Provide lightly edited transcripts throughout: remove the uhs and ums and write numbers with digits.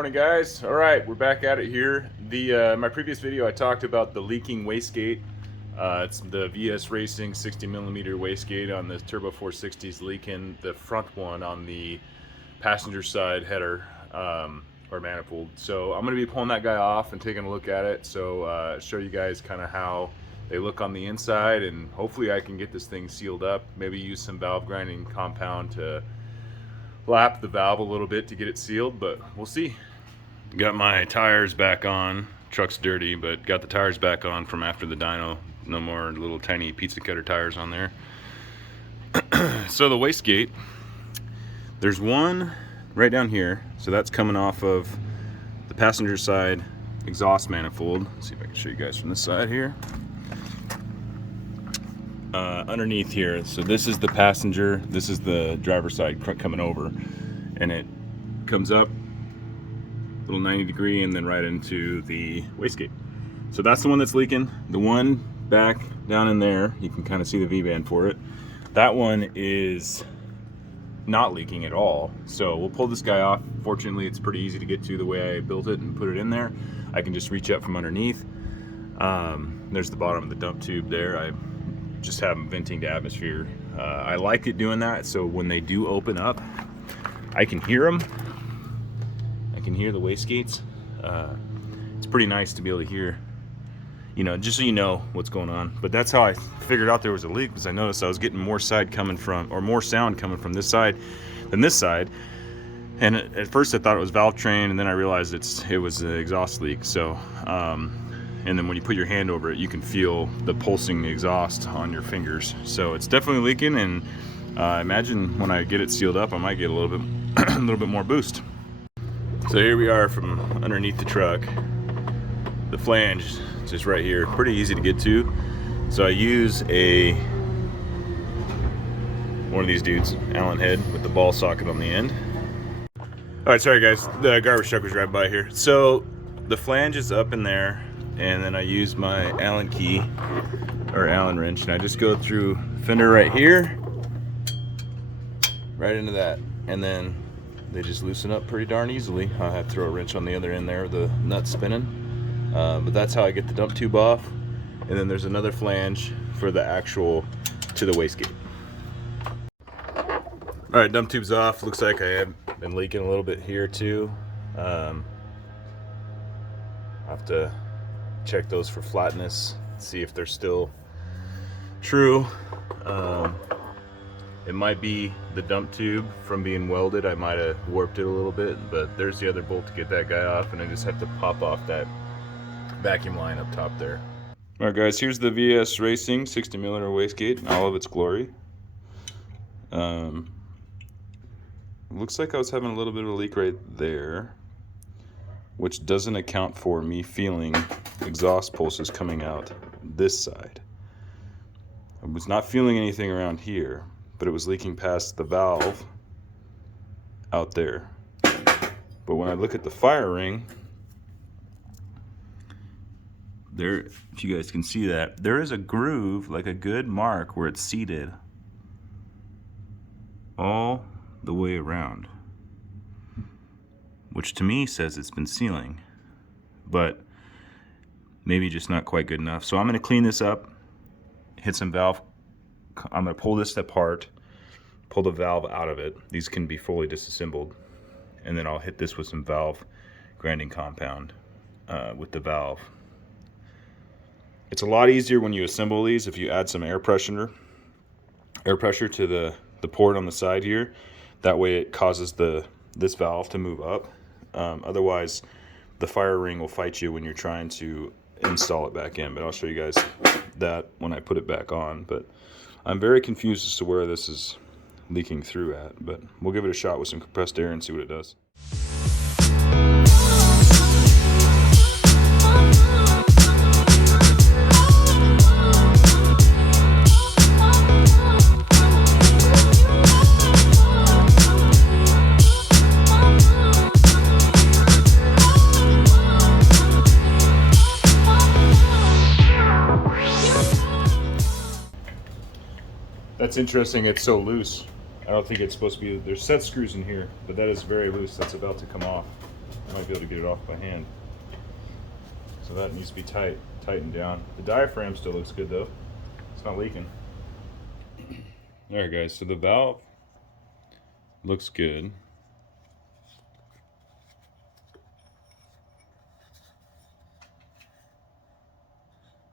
morning, guys. All right, we're back at it here. My previous video, I talked about the leaking wastegate. It's the VSRacing 60mm wastegate on the Turbo 460s leaking. The front one on the passenger side header or manifold. So I'm going to be pulling that guy off and taking a look at it. So show you guys kind of how they look on the inside, and hopefully I can get this thing sealed up. Maybe use some valve grinding compound to lap the valve a little bit to get it sealed, but we'll see. Got my tires back on. Truck's dirty, but got the tires back on from after the dyno. No more little tiny pizza cutter tires on there. So the wastegate, there's one right down here. So that's coming off of the passenger side exhaust manifold. Let's see if I can show you guys from this side here. Underneath here, so this is the passenger, this is the driver's side coming over, and it comes up a little 90 degree and then right into the wastegate. So that's the one that's leaking. The one back down in there, you can kind of see the V-band for it. That one is not leaking at all. So we'll pull this guy off. Fortunately, it's pretty easy to get to the way I built it and put it in there. I can just reach up from underneath. There's the bottom of the dump tube there. I just have them venting to atmosphere. I like it doing that, so when they do open up, I can hear them. I can hear the wastegates. It's pretty nice to be able to hear, you know, just so you know what's going on. But that's how I figured out there was a leak, because I noticed I was getting more sound coming from this side than this side. And at first I thought it was valve train, and then I realized it was an exhaust leak. So and then when you put your hand over it, you can feel the pulsing exhaust on your fingers. So it's definitely leaking, and I imagine when I get it sealed up, I might get a little bit more boost. So here we are from underneath the truck. The flange is just right here, pretty easy to get to. So I use one of these dudes, Allen head, with the ball socket on the end. All right, sorry guys, the garbage truck was right by here. So the flange is up in there, and then I use my Allen key or Allen wrench, and I just go through fender right here, right into that, and then they just loosen up pretty darn easily. I have to throw a wrench on the other end there, the nut spinning, but that's how I get the dump tube off. And then there's another flange for the actual to the wastegate. All right, dump tube's off. Looks like I have been leaking a little bit here too. I have to check those for flatness, see if they're still true. It might be the dump tube from being welded. I might have warped it a little bit, but there's the other bolt to get that guy off, and I just have to pop off that vacuum line up top there. All right guys, here's the VSRacing 60mm wastegate in all of its glory. Looks like I was having a little bit of a leak right there, which doesn't account for me feeling exhaust pulses coming out this side. I was not feeling anything around here, but it was leaking past the valve out there. But when I look at the fire ring, there, if you guys can see that, there is a groove, like a good mark where it's seated all the way around, which to me says it's been sealing, but maybe just not quite good enough. So I'm going to clean this up, hit some valve. I'm going to pull this apart, pull the valve out of it. These can be fully disassembled, and then I'll hit this with some valve grinding compound with the valve. It's a lot easier when you assemble these if you add some air pressure to the port on the side here. That way it causes this valve to move up. Otherwise, the fire ring will fight you when you're trying to install it back in. But I'll show you guys that when I put it back on. But I'm very confused as to where this is leaking through at. But we'll give it a shot with some compressed air and see what it does. That's interesting, it's so loose. I don't think it's supposed to be, there's set screws in here, but that is very loose. That's about to come off. I might be able to get it off by hand. So that needs to be tightened down. The diaphragm still looks good though. It's not leaking. Alright guys, so the valve looks good.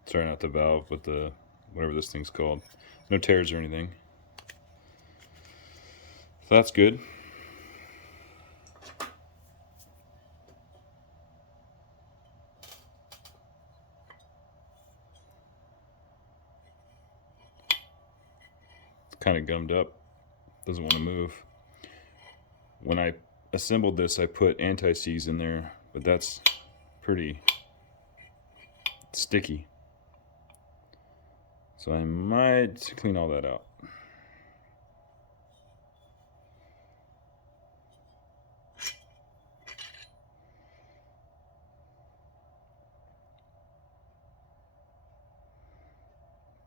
Sorry, not the valve, but the whatever this thing's called. No tears or anything. So that's good. It's kind of gummed up. Doesn't want to move. When I assembled this, I put anti-seize in there, but that's pretty sticky. So I might clean all that out.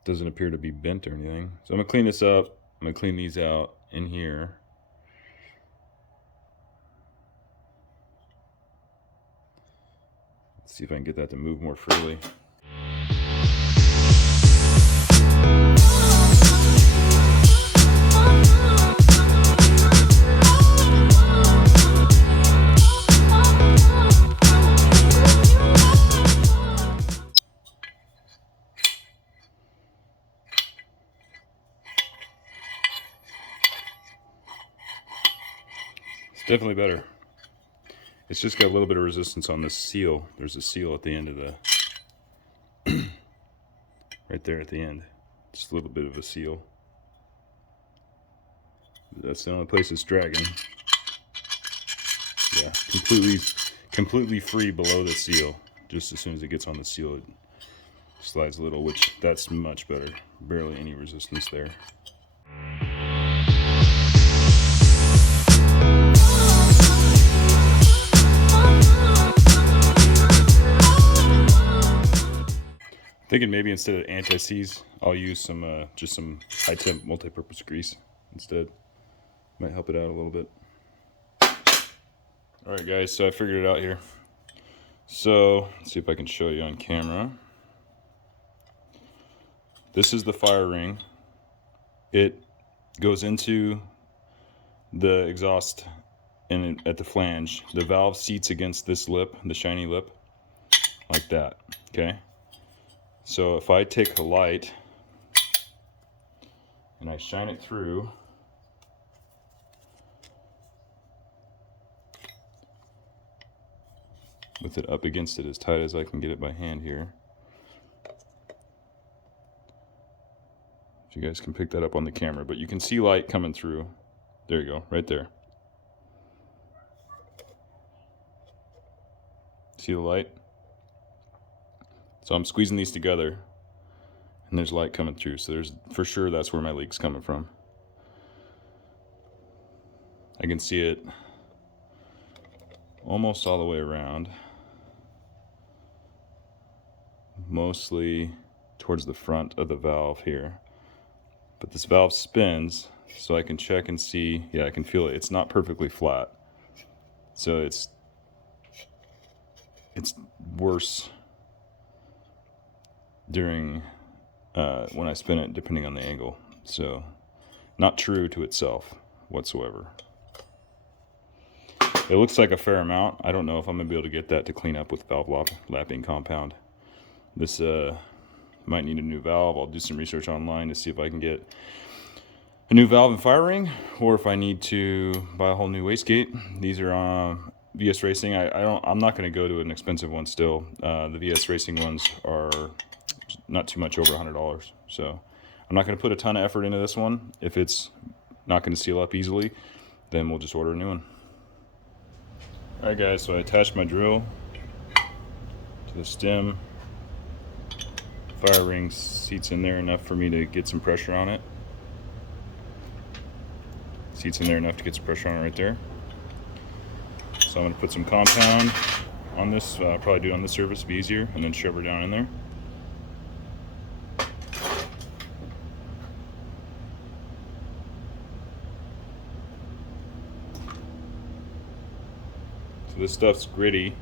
Doesn't appear to be bent or anything. So I'm gonna clean this up. I'm gonna clean these out in here. Let's see if I can get that to move more freely. It's definitely better. It's just got a little bit of resistance on this seal. There's a seal at the end of the right there at the end. Just a little bit of a seal. That's the only place it's dragging. Yeah, completely free below the seal. Just as soon as it gets on the seal, it slides a little, which that's much better. Barely any resistance there. Thinking maybe instead of anti-seize, I'll use some just some high-temp multi-purpose grease instead. Might help it out a little bit. All right, guys. So I figured it out here. So let's see if I can show you on camera. This is the fire ring. It goes into the exhaust and at the flange. The valve seats against this lip, the shiny lip, like that. Okay. So if I take a light and I shine it through, with it up against it as tight as I can get it by hand here. If you guys can pick that up on the camera, but you can see light coming through. There you go, right there. See the light? So I'm squeezing these together and there's light coming through. So there's, for sure, that's where my leak's coming from. I can see it almost all the way around. Mostly towards the front of the valve here. But this valve spins, so I can check and see. Yeah, I can feel it. It's not perfectly flat. So it's worse during when I spin it, depending on the angle. So not true to itself whatsoever. It looks like a fair amount. I don't know if I'm gonna be able to get that to clean up with valve lapping compound. This might need a new valve. I'll do some research online to see if I can get a new valve and fire ring, or if I need to buy a whole new wastegate. These are VSRacing. I'm not going to go to an expensive one still. The VSRacing ones are not too much over $100. So I'm not going to put a ton of effort into this one. If it's not going to seal up easily, then we'll just order a new one. All right, guys. So I attached my drill to the stem. Fire ring seats in there enough for me to get some pressure on it. Seats in there enough to get some pressure on it right there. So I'm going to put some compound on this, probably do it on this surface, be easier, and then shove her down in there. So this stuff's gritty.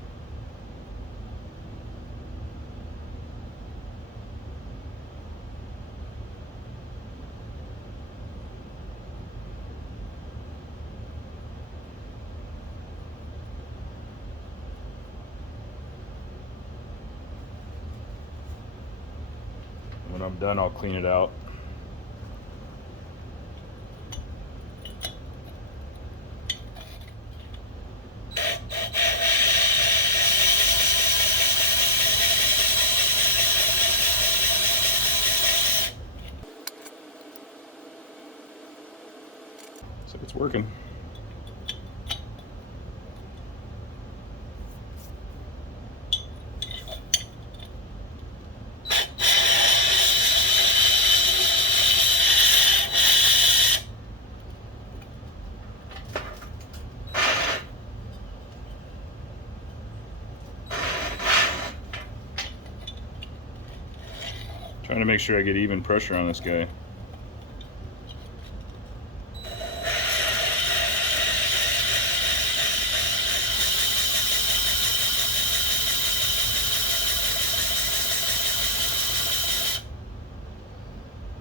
When I'm done, I'll clean it out. So it's working. Trying to make sure I get even pressure on this guy.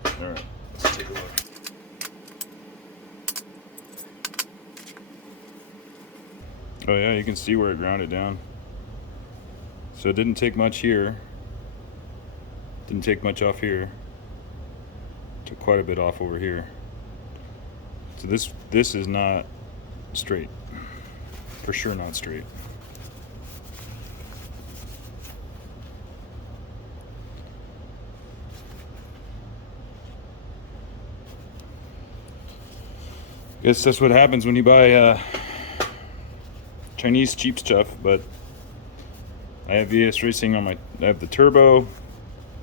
All right, let's take a look. Oh yeah, you can see where it grounded down. So it didn't take much here. Didn't take much off here. Took quite a bit off over here. So this is not straight. For sure not straight. Guess that's what happens when you buy Chinese cheap stuff, but I have VSRacing on my, I have the turbo,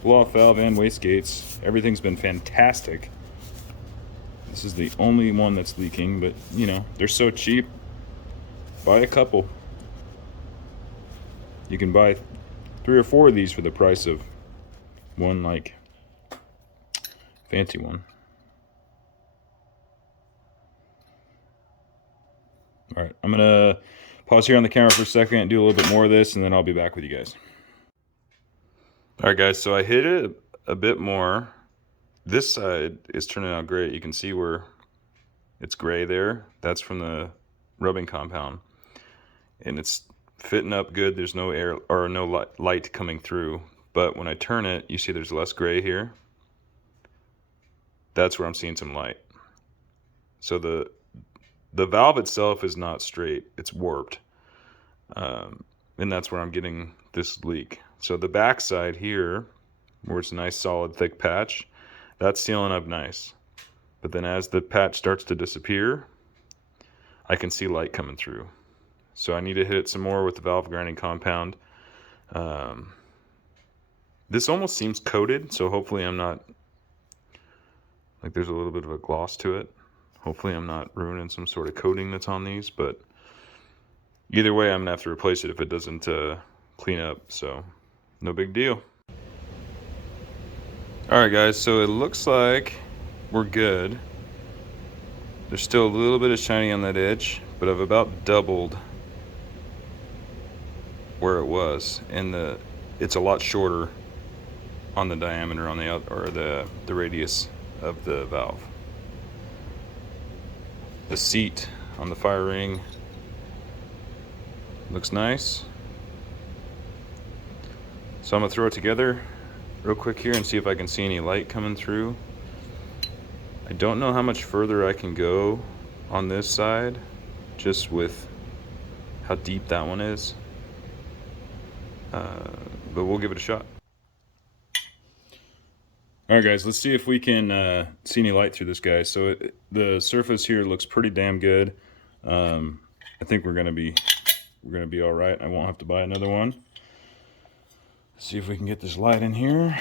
blow-off valve, and wastegates. Everything's been fantastic. This is the only one that's leaking, but you know, they're so cheap. Buy a couple. You can buy 3 or 4 of these for the price of one, like, fancy one. All right, I'm gonna pause here on the camera for a second and do a little bit more of this, and then I'll be back with you guys. All right, guys, so I hit it a bit more. This side is turning out great. You can see where it's gray there. That's from the rubbing compound, and it's fitting up good. There's no air or no light coming through, but when I turn it, you see there's less gray here. That's where I'm seeing some light. So the valve itself is not straight, it's warped, and that's where I'm getting this leak. So the back side here, where it's a nice solid thick patch, that's sealing up nice. But then as the patch starts to disappear, I can see light coming through. So I need to hit it some more with the valve grinding compound. This almost seems coated, so hopefully I'm not, like, there's a little bit of a gloss to it. Hopefully I'm not ruining some sort of coating that's on these, but either way I'm gonna have to replace it if it doesn't clean up, so no big deal. All right, guys, so it looks like we're good. There's still a little bit of shiny on that edge, but I've about doubled where it was, and it's a lot shorter on the diameter on the or the radius of the valve. The seat on the fire ring looks nice. So I'm gonna throw it together real quick here and see if I can see any light coming through. I don't know how much further I can go on this side, just with how deep that one is, but we'll give it a shot. All right, guys, let's see if we can see any light through this guy. So the surface here looks pretty damn good. I think we're gonna be all right. I won't have to buy another one. Let's see if we can get this light in here.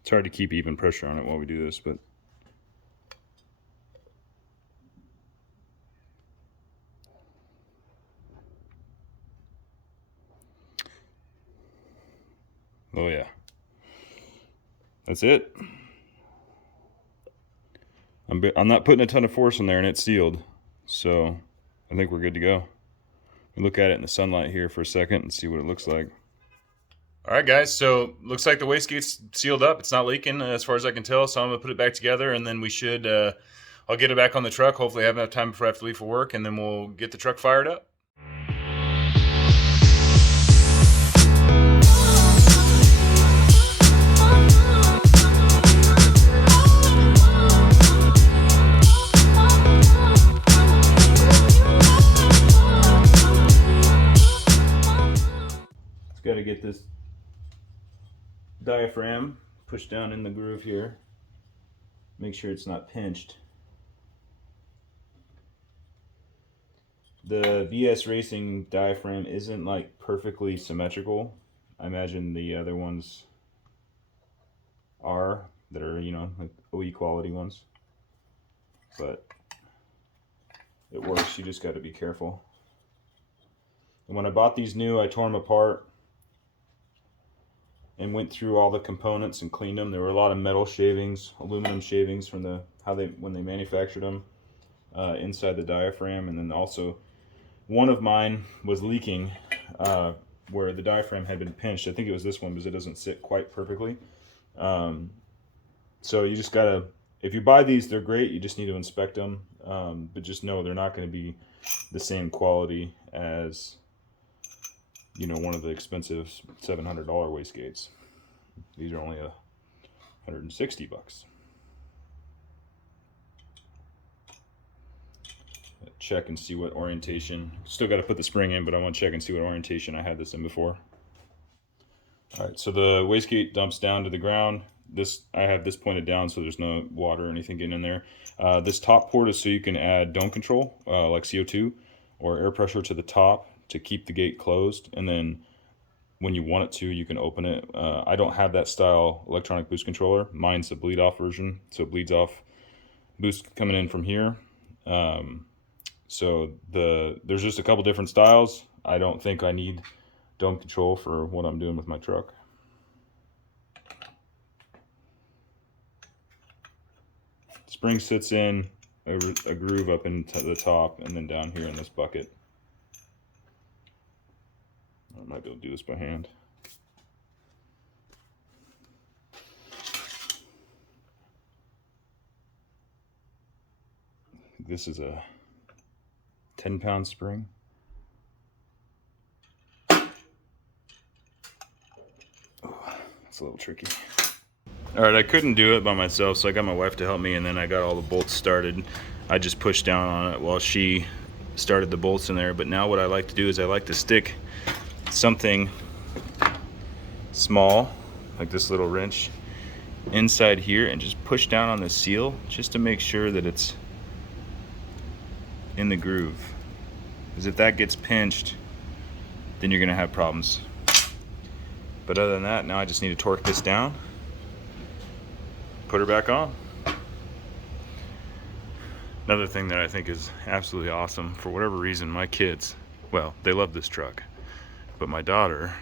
It's hard to keep even pressure on it while we do this, but oh yeah, that's it. I'm not putting a ton of force in there, and it's sealed, so I think we're good to go. We'll look at it in the sunlight here for a second and see what it looks like. All right, guys, so looks like the wastegate's sealed up. It's not leaking as far as I can tell, so I'm going to put it back together, and then we should, I'll get it back on the truck. Hopefully I have enough time before I have to leave for work, and then we'll get the truck fired up. It's got to get this diaphragm pushed down in the groove here. Make sure it's not pinched. The VSRacing diaphragm isn't like perfectly symmetrical. I imagine the other ones are, that are, you know, like OE quality ones. But it works, you just got to be careful. And when I bought these new, I tore them apart and went through all the components and cleaned them. There were a lot of metal shavings, aluminum shavings from the when they manufactured them inside the diaphragm, and then also one of mine was leaking where the diaphragm had been pinched. I think it was this one because it doesn't sit quite perfectly. So you just gotta, if you buy these, they're great. You just need to inspect them, but just know they're not going to be the same quality as, you know, one of the expensive $700 wastegates. These are only $160. Check and see what orientation. Still got to put the spring in, but I want to check and see what orientation I had this in before. All right, so the wastegate dumps down to the ground. I have this pointed down so there's no water or anything getting in there. This top port is so you can add dome control, like CO2 or air pressure to the top to keep the gate closed, and then when you want it to, you can open it. I don't have that style electronic boost controller. Mine's the bleed off version, so it bleeds off boost coming in from here. So there's just a couple different styles. I don't think I need dome control for what I'm doing with my truck. Spring sits in a groove up into the top and then down here in this bucket. I might be able to do this by hand. This is a 10-pound spring. Oh, that's a little tricky. All right, I couldn't do it by myself, so I got my wife to help me, and then I got all the bolts started. I just pushed down on it while she started the bolts in there. But now what I like to do is I like to stick something small, like this little wrench, inside here and just push down on the seal just to make sure that it's in the groove. Because if that gets pinched, then you're gonna have problems. But other than that, now I just need to torque this down, put her back on. Another thing that I think is absolutely awesome, for whatever reason, my kids, well, they love this truck, but my daughter,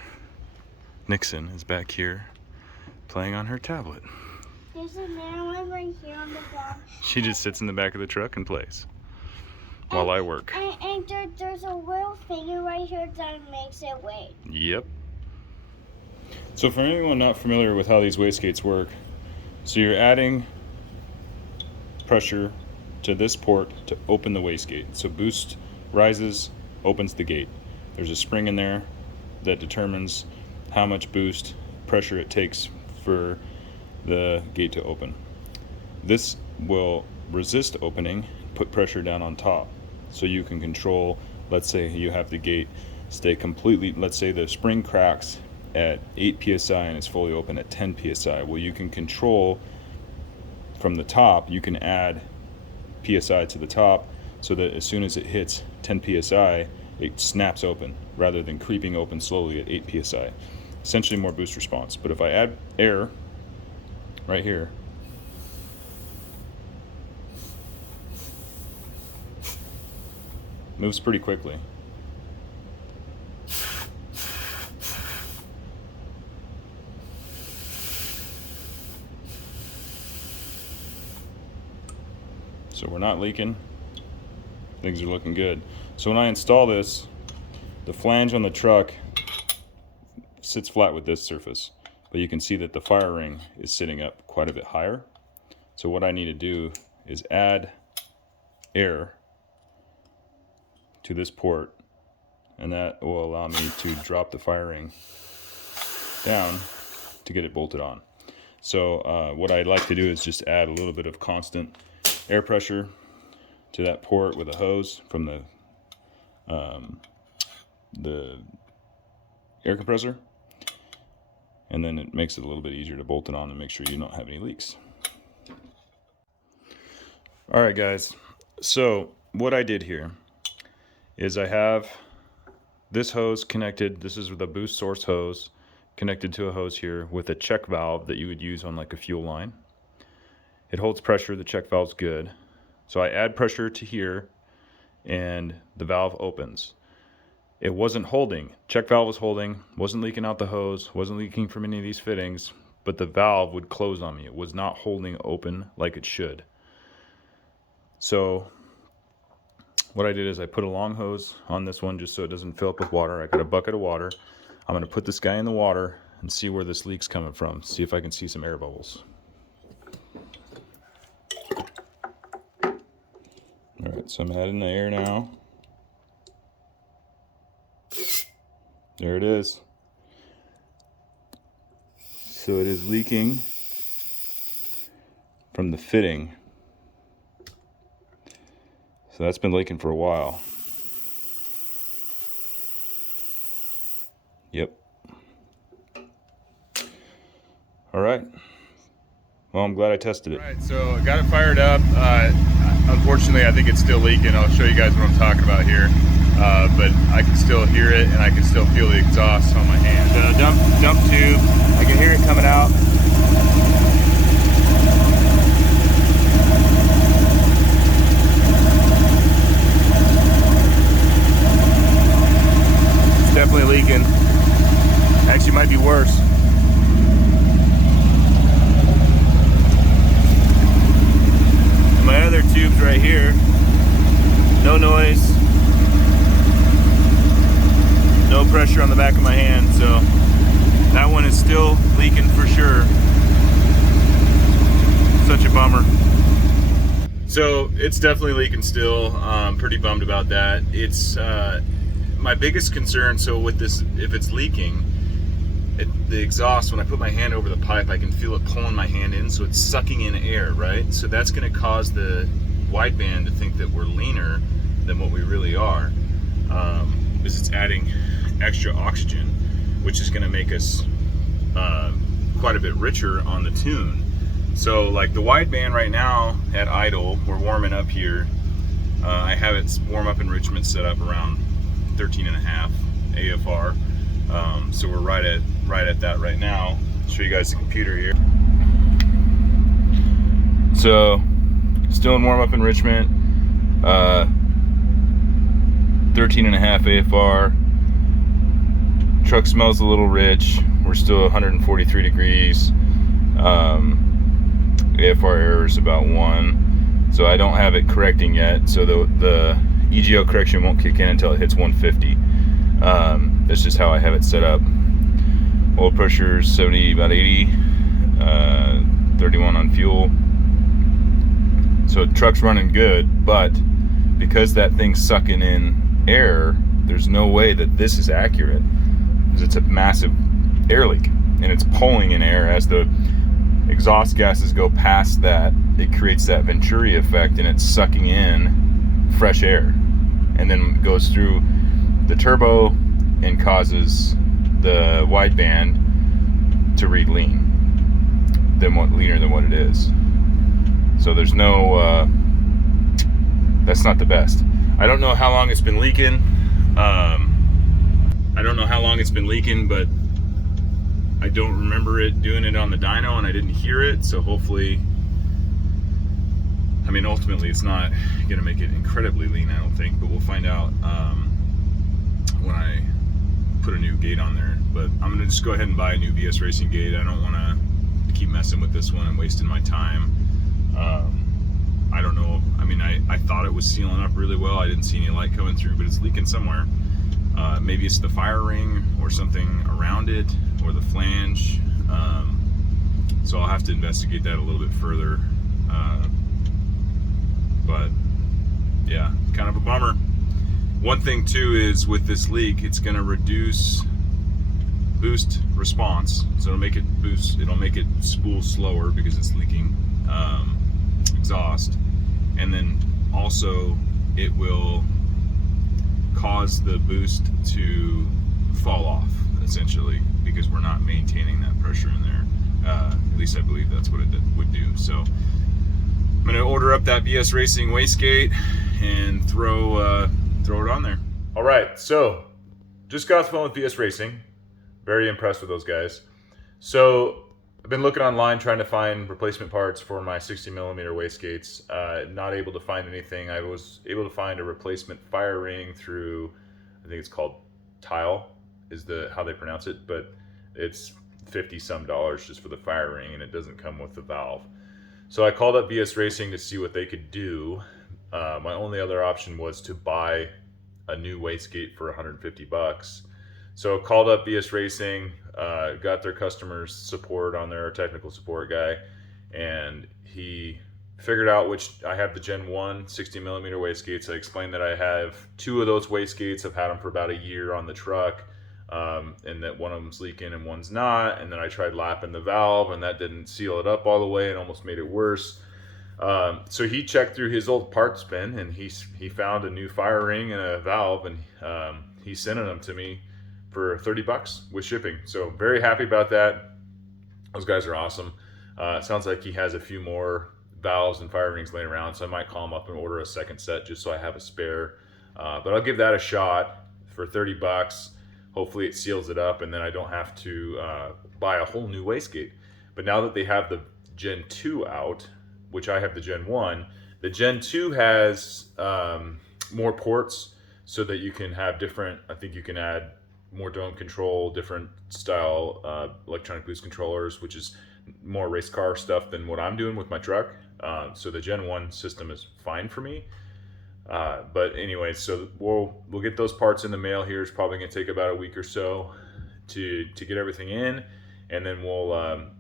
Nixon, is back here playing on her tablet. There's a one right here on the back. She just sits in the back of the truck and plays while I work. And there's a little finger right here that makes it wait. Yep. So for anyone not familiar with how these wastegates work, so you're adding pressure to this port to open the wastegate. So boost rises, opens the gate. There's a spring in there that determines how much boost pressure it takes for the gate to open. This will resist opening, put pressure down on top, so you can control. Let's say you have the gate stay completely, let's say the spring cracks at 8 psi and it's fully open at 10 psi. Well, you can control from the top, you can add psi to the top so that as soon as it hits 10 psi, it snaps open rather than creeping open slowly at 8 psi. Essentially more boost response. But if I add air right here, moves pretty quickly. So we're not leaking. Things are looking good. So when I install this, the flange on the truck sits flat with this surface, but you can see that the fire ring is sitting up quite a bit higher. So what I need to do is add air to this port, and that will allow me to drop the fire ring down to get it bolted on. So what I'd like to do is just add a little bit of constant air pressure to that port with a hose from the air compressor, and then it makes it a little bit easier to bolt it on and make sure you don't have any leaks. All right, guys, so what I did here is I have this hose connected. This is the boost source hose connected to a hose here with a check valve that you would use on like a fuel line. It holds pressure, the check valve's good. So I add pressure to here and the valve opens. It wasn't holding. Check valve was holding, wasn't leaking out the hose, wasn't leaking from any of these fittings, but the valve would close on me. It was not holding open like it should. So what I did is I put a long hose on this one just so it doesn't fill up with water. I got a bucket of water. I'm going to put this guy in the water and see where this leak's coming from. See if I can see some air bubbles. All right, so I'm adding the air now. There it is. So it is leaking from the fitting. So that's been leaking for a while. Yep. All right. Well, I'm glad I tested it. All right, so I got it fired up. Unfortunately, I think it's still leaking. I'll show you guys what I'm talking about here. But I can still hear it, and I can still feel the exhaust on my hand. The dump tube, I can hear it coming out. It's definitely leaking. Actually, might be worse. And my other tubes right here, no noise. No pressure on the back of my hand, so that one is still leaking for sure. Such a bummer. So it's definitely leaking still. I'm pretty bummed about that. It's my biggest concern. So with this, if it's leaking, the exhaust, when I put my hand over the pipe, I can feel it pulling my hand in, so it's sucking in air, right? So that's going to cause the wideband to think that we're leaner than what we really are, because it's adding extra oxygen, which is going to make us quite a bit richer on the tune. So like the wideband right now at idle, we're warming up here. I have it warm up enrichment set up around 13.5 AFR. So we're right at that right now. I'll show you guys the computer here. So still in warm up enrichment, 13.5 AFR. Truck smells a little rich. We're still 143 degrees. AFR error is about 1. So I don't have it correcting yet. So the EGL correction won't kick in until it hits 150. That's just how I have it set up. Oil pressure is 70, about 80. 31 on fuel. So the truck's running good, but because that thing's sucking in air, there's no way that this is accurate, because it's a massive air leak and it's pulling in air. As the exhaust gases go past that, it creates that Venturi effect, and it's sucking in fresh air and then goes through the turbo and causes the wideband to read leaner than what it is. So there's no that's not the best. I don't know how long it's been leaking. But I don't remember it doing it on the dyno, and I didn't hear it, so hopefully, I mean, ultimately it's not gonna make it incredibly lean, I don't think, but we'll find out when I put a new gate on there. But I'm gonna just go ahead and buy a new VSRacing gate. I don't wanna keep messing with this one and wasting my time. I don't know, I mean, thought it was sealing up really well. I didn't see any light coming through, but it's leaking somewhere. Maybe it's the fire ring or something around it, or the flange. So I'll have to investigate that a little bit further. But yeah, kind of a bummer. One thing too is with this leak, it's going to reduce boost response, so it'll make it spool slower because it's leaking exhaust, and then also it will cause the boost to fall off essentially because we're not maintaining that pressure in there. At least I believe that's what it would do. So I'm going to order up that VSRacing wastegate and throw it on there. All right, so just got off the phone with VSRacing. Very impressed with those guys. So I've been looking online trying to find replacement parts for my 60mm wastegates. Not able to find anything. I was able to find a replacement fire ring through, I think it's called Tile, is how they pronounce it, but it's $50 some just for the fire ring, and it doesn't come with the valve. So I called up VSRacing to see what they could do. My only other option was to buy a new wastegate for $150. So called up VSRacing, got their customer support on their technical support guy, and he figured out which, I have the Gen 1 60mm wastegates. I explained that I have 2 of those wastegates. I've had them for about a year on the truck, and that one of them's leaking and one's not. And then I tried lapping the valve, and that didn't seal it up all the way and almost made it worse. So he checked through his old parts bin, and he found a new fire ring and a valve, and he sent them to me for $30 with shipping. So very happy about that. Those guys are awesome. It sounds like he has a few more valves and fire rings laying around, so I might call him up and order a second set just so I have a spare. But I'll give that a shot for $30. Hopefully it seals it up, and then I don't have to buy a whole new wastegate. But now that they have the Gen 2 out, which I have the Gen 1, the Gen 2 has more ports so that you can have different, I think you can add more dome control, different style electronic boost controllers, which is more race car stuff than what I'm doing with my truck. So the Gen 1 system is fine for me. But anyway, so we'll get those parts in the mail here. It's probably gonna take about a week or so to get everything in, and then we'll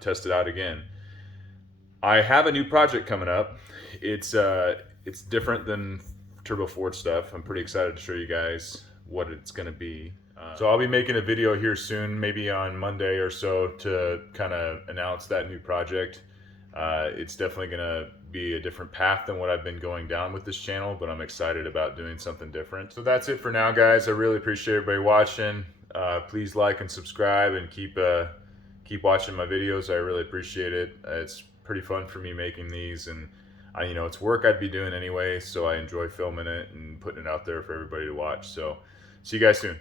test it out again. I have a new project coming up. It's different than Turbo Ford stuff. I'm pretty excited to show you guys what it's gonna be. So I'll be making a video here soon, maybe on Monday or so, to kind of announce that new project. It's definitely gonna be a different path than what I've been going down with this channel, but I'm excited about doing something different. So that's it for now, guys. I really appreciate everybody watching. Please like and subscribe, and keep watching my videos. I really appreciate it. It's pretty fun for me making these, and it's work I'd be doing anyway, so I enjoy filming it and putting it out there for everybody to watch. So see you guys soon.